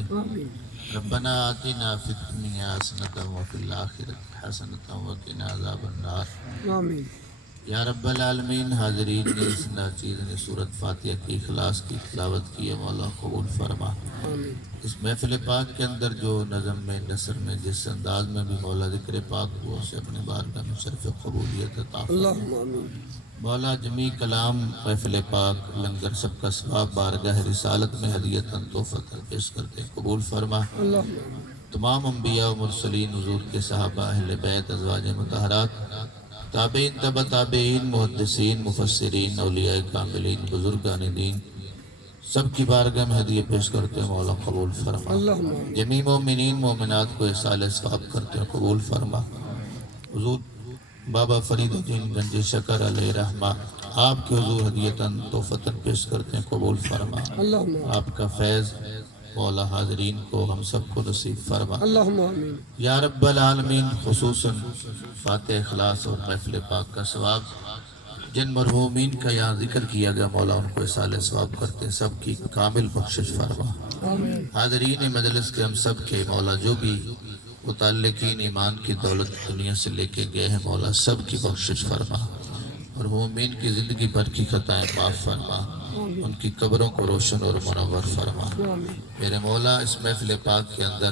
دے۔ ربنا آتنا فی الدنیا حسنۃ وفی الآخرۃ حسنۃ وقنا عذاب النار۔ آمین۔ یا رب العالمین، حاضرین نے اس ناچیز نے سورۃ فاتحہ کی اخلاص کی تلاوت کی ہے، مولا قبول فرما۔ آمین۔ اس محفل پاک کے اندر جو نظم میں نثر میں جس انداز میں بھی مولا ذکر پاک ہوا اسے اپنے بارگاہ میں شرف قبولیت عطا فرما۔ اللہم آمین۔ مولا جمی کلام محفل پاک لنگر سب کا ثواب بارگاہ رسالت میں ہدیتاً تحفتاً پیش کرتے قبول فرما۔ اللہم آمین۔ تمام انبیاء و مرسلین، حضور کے صحابہ، اہل بیت، ازواج مطہرات، تابعین تبع تابعین، محدثین، مفسرین، اولیاء کاملین، بزرگان دین، سب کی بارگاہ میں ہدیہ پیش کرتے ہیں، مولا قبول فرما۔ اللہم آمین۔ جمی مومنین مومنات کو احسان ثواب کرتے ہیں، قبول فرما۔ حضور بابا فرید الدین گنج شکر علیہ رحمہ آپ کے حضور ہدیتاً تحفتاً پیش کرتے ہیں، قبول فرما۔ اللہم آمین۔ آپ کا فیض مولا حاضرین کو ہم سب کو نصیب فرما۔ اللہم آمین۔ یا رب العالمین، خصوصاً فاتح اخلاص اور محفل پاک کا ثواب جن مرحومین کا یہاں ذکر کیا گیا، مولا ان کو احسان ثواب کرتے ہیں، سب کی کامل بخشش فرما۔ آمین۔ حاضرین مجلس کے ہم سب کے مولا جو بھی متعلقین ایمان کی دولت دنیا سے لے کے گئے ہیں، مولا سب کی بخشش فرما، اور مومین کی زندگی بھر کی خطائیں معاف فرما، ان کی قبروں کو روشن اور منور فرما۔ آمین۔ میرے مولا اس محفل پاک کے اندر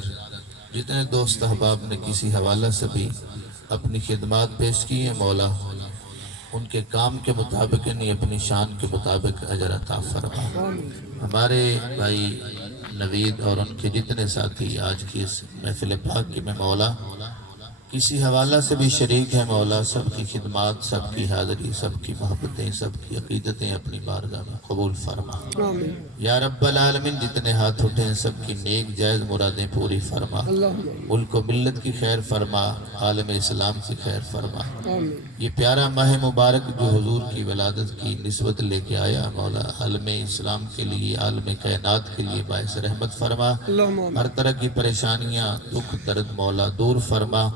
جتنے دوست احباب نے کسی حوالہ سے بھی اپنی خدمات پیش کی ہیں، مولا ان کے کام کے مطابق نہیں، اپنی شان کے مطابق اجر عطا فرما۔ آمین۔ ہمارے بھائی نوید اور ان کے جتنے ساتھی آج کی اس محفل پاک کی میں مولا کسی حوالہ سے بھی شریک ہے، مولا سب کی خدمات، سب کی حاضری، سب کی محبتیں، سب کی عقیدتیں اپنی بارگاہ میں قبول فرما۔ آمین۔ یا رب العالمین، جتنے ہاتھ اٹھے ہیں سب کی نیک جائز مرادیں پوری فرما، اللہم آمین۔ ملک و ملت کی خیر فرما، عالم اسلام کی خیر فرما۔ آمین۔ یہ پیارا ماہ مبارک جو حضور کی ولادت کی نسبت لے کے آیا، مولا عالم اسلام کے لیے، عالم کائنات کے لیے باعث رحمت فرما۔ اللہم آمین۔ ہر طرح کی پریشانیاں، دکھ درد مولا دور فرما۔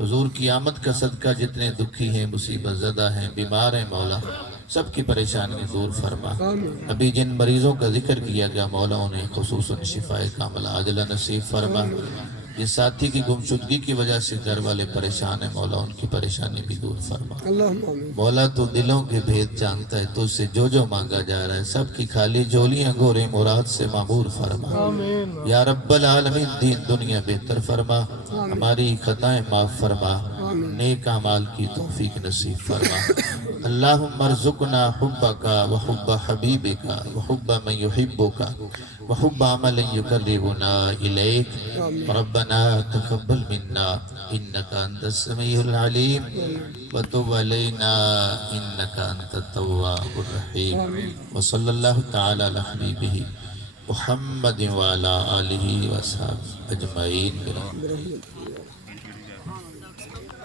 حضور کی آمد کا صدقہ جتنے دکھی ہیں، مصیبت زدہ ہیں، بیمار ہیں، مولا سب کی پریشانی دور فرما۔ آمین۔ ابھی جن مریضوں کا ذکر کیا گیا، مولا انہیں خصوصاً شفاء کاملہ عاجلہ نصیب فرما۔ جس ساتھی کی گمشدگی کی وجہ سے گھر والے پریشان ہیں، مولا ان کی پریشانی بھی دور فرما۔ اللہم آمین۔ مولا تو دلوں کے بھید جانتا ہے، تو سے جو مانگا جا رہا ہے، سب کی خالی جولیاں گورے مراد سے معمور فرما۔ آمین۔ یا رب العالمین، دین دنیا بہتر فرما، ہماری خطائیں معاف فرما، نیک اعمال کی توفیق نصیب فرما۔ اللہم ارزقنا حبک وحب حبیبک وحب من یحبک وحب عمل یقربنا الیک۔ ربنا تقبل منا انک انت السمیع العلیم وتب علینا انک انت التواب الرحیم۔ وصلی اللہ تعالی علی حبیبہ محمد وعلی آلہ وصحبہ اجمعین برحمتہ۔ برحمتہ۔